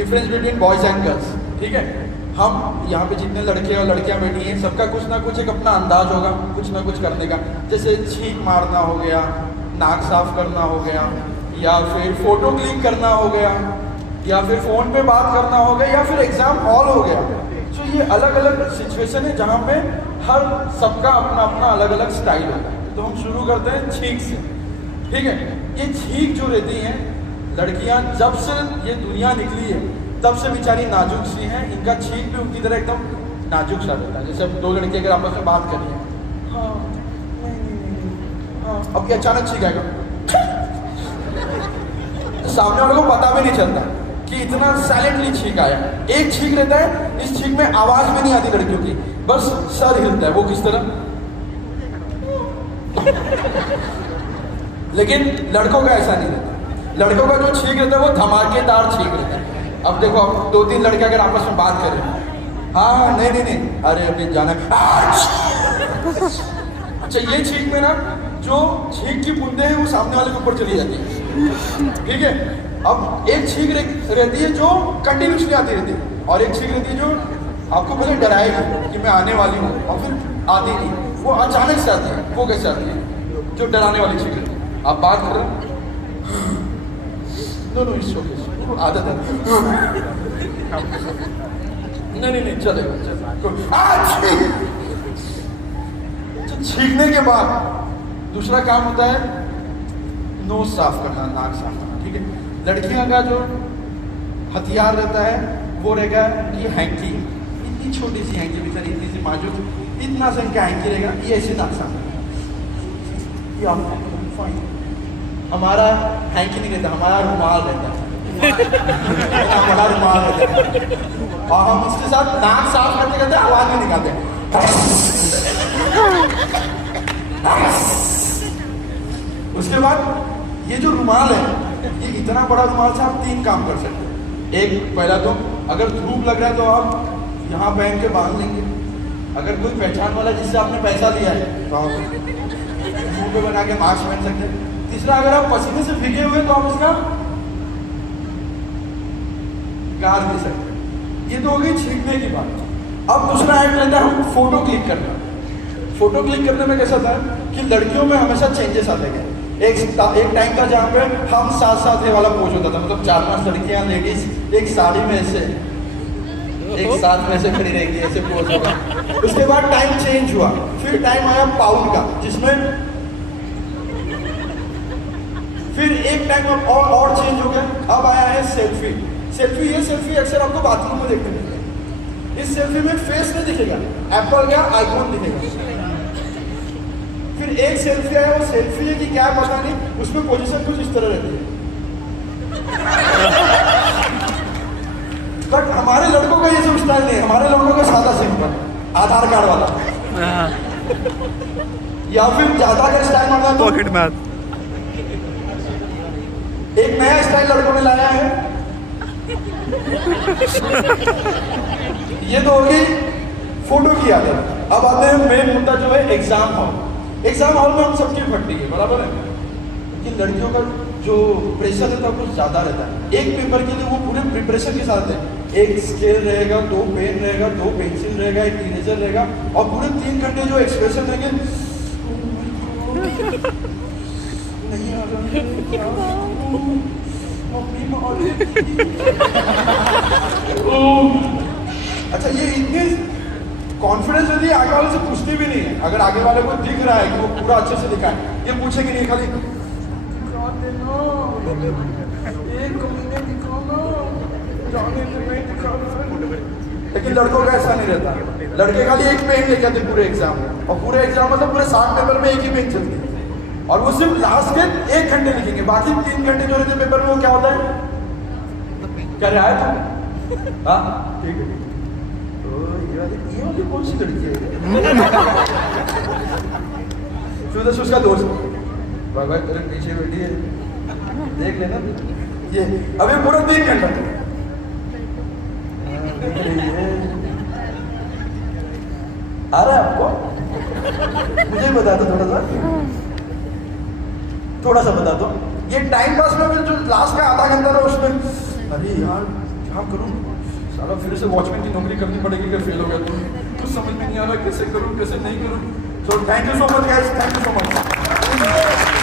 Difference between boys and girls, ठीक है। हम यहाँ पे जितने लड़के और लड़कियाँ बैठी हैं सबका कुछ ना कुछ एक अपना अंदाज होगा कुछ ना कुछ करने का, जैसे छींक मारना हो गया, नाक साफ करना हो गया, या फिर फोटो क्लिक करना हो गया, या फिर फ़ोन पे बात करना हो गया, या फिर एग्ज़ाम हॉल हो गया। तो ये अलग अलग सिचुएशन है जहाँ पे हर सबका अपना अपना अलग अलग स्टाइल होता है। तो हम शुरू करते हैं छींक से, ठीक है। ये छींक जो रहती हैं लड़कियाँ, जब से ये दुनिया निकली है तब से बेचारी नाजुक सी हैं, इनका छींक भी उनकी तरह एकदम नाजुक सा रहता है। जैसे अब दो लड़के अगर आपस में बात कर रही हैं, हाँ नहीं, हाँ, अब ये अचानक छींक आएगा, सामने वालों को पता भी नहीं चलता कि इतना साइलेंटली छींक आया। एक छींक रहता है, इस छींक में आवाज भी नहीं आती लड़कियों की, बस सर हिलता है। वो किस तरह लेकिन लड़कों का ऐसा नहीं रहता। लड़कों का जो छींक रहता है वो धमाकेदार छींक रहता है। अब देखो, अब दो तीन लड़के अगर आपस में बात कर रहे हैं, हाँ नहीं नहीं नहीं, अरे अभी जाना है। अच्छा, ये छींक में ना जो छींक की बूंदे हैं वो सामने वाले के ऊपर चली जाती है, ठीक है। अब एक छींक रहती है जो कंटिन्यूसली आती रहती है, और एक छींक रहती है जो आपको पहले डराएगी कि मैं आने वाली हूँ, और फिर आती नहीं, वो अचानक से आती है। वो कैसे आती है? जो डराने वाली छींक रहती है। आप बात कर रहे हैं, नो इस आदत है, नहीं चलेगा। छींकने के बाद दूसरा काम होता है नोज साफ करना, नाक साफ करना, ठीक है। लड़कियां का जो हथियार रहता है वो रहेगा कि हैंकी, इतनी छोटी सी हैंकी, बेचारी इतनी सी माजूक, इतना सा इनका हैंकी रहेगा, ये ऐसे नाक साफ। हमारा हैंकी नहीं रहता, हमारा रुमाल रहता है। हमारा रुमाल रहता है, और हम इसके साथ नाक साफ करते करते आवाज भी निकालते हैं। उसके बाद ये जो रुमाल है, ये इतना बड़ा रुमाल से आप तीन काम कर सकते हैं। एक, पहला तो अगर धूप लग रहा है तो आप यहाँ पहन के बांध लेंगे। अगर कोई पहचान वाला जिससे आपने पैसा लिया है तो आप मुंह पे बना के मास्क पहन सकते हैं। तीसरा, अगर आप पसीने से भीगे हुए तो आप इसका गार दे सकते हैं। ये तो हो गई छींकने की बात। अब दूसरा ऐड रहता है हम फोटो क्लिक करना। फोटो क्लिक करने में कैसा था कि लड़कियों में हमेशा चेंजेस आते गए। एक टाइम था जहाँ पे हम साथ साथ ये वाला पोज होता था, मतलब 4-5 लड़कियां लेडीज एक साड़ी में ऐसे एक साथ में ऐसे खड़ी रहेगी, ऐसे पोज होगा। उसके बाद टाइम चेंज हुआ, फिर टाइम आया पाउंड का, जिसमें फिर एक टाइम और चेंज हो गया। अब आया है सेल्फी। ये सेल्फी अक्सर आपको बाथरूम में देखने मिलेगा। इस सेल्फी में फेस नहीं दिखेगा, एप्पल का आइकॉन दिखेगा। फिर एक सेल्फी आया, वो सेल्फी है कि क्या पता नहीं, उसमें पोजीशन कुछ इस तरह रहती है। बट हमारे लड़कों का ये सब स्टाइल नहीं है। हमारे लड़कों का सादा सिंपल आधार कार्ड वाला, या फिर ज्यादा अगर स्टाइल मारना तो पॉकेट मैथ। एक नया स्टाइल लड़कों ने लाया है। ये तो होगी फोटो की आदत। अब आते हैं मेन मुद्दा जो है एग्जाम हॉल। एग्जाम हॉल में हम सबकी फटती है, बराबर है, लेकिन लड़कियों का जो प्रेशर रहता है कुछ ज्यादा रहता है। एक पेपर के लिए वो पूरे प्रिपरेशन के साथ है। एक स्केल रहेगा, 2 पेन रहेगा, 2 पेंसिल रहेगा, एक इरेजर रहेगा, और पूरे 3 घंटे जो एक्सप्रेशन रहेंगे, नहीं आ रहा, अच्छा, ये इतनी कॉन्फिडेंस यदि आगे वाले से पूछती भी नहीं है। अगर आगे वाले को दिख रहा है कि वो पूरा अच्छे से दिखा है, ये पूछेगी नहीं, खाली एक महीने दिखाओ, लेकिन लड़कों का ऐसा नहीं रहता। लड़के खाली एक पेन लेके आते पूरे एग्जाम में, और पूरे एग्जाम मतलब पूरे 60 पेपर में एक ही पेन चलती है, और वो सिर्फ लास्ट के 1 घंटे लिखेंगे। बाकी 3 घंटे जो रहते पेपर में वो क्या होता है, क्या रहा है तुम, हाँ ठीक है, ये वाली कौन सी लड़की है, फिर उसका दोस्त, भाई तेरे पीछे बैठी है, देख लेना ये। अभी पूरा 3 घंटा आ रहा है आपको, मुझे बता दो थोड़ा सा बता दो। ये टाइम पास में जो लास्ट का आधा घंटा रहा उसमें, अरे यार हाँ करूँ, साला फिर से वॉचमैन की नौकरी करनी पड़ेगी अगर फेल हो गया तो। कुछ समझ में नहीं आ रहा कैसे करूँ कैसे नहीं करूँ। So thank you so much guys, thank you so much.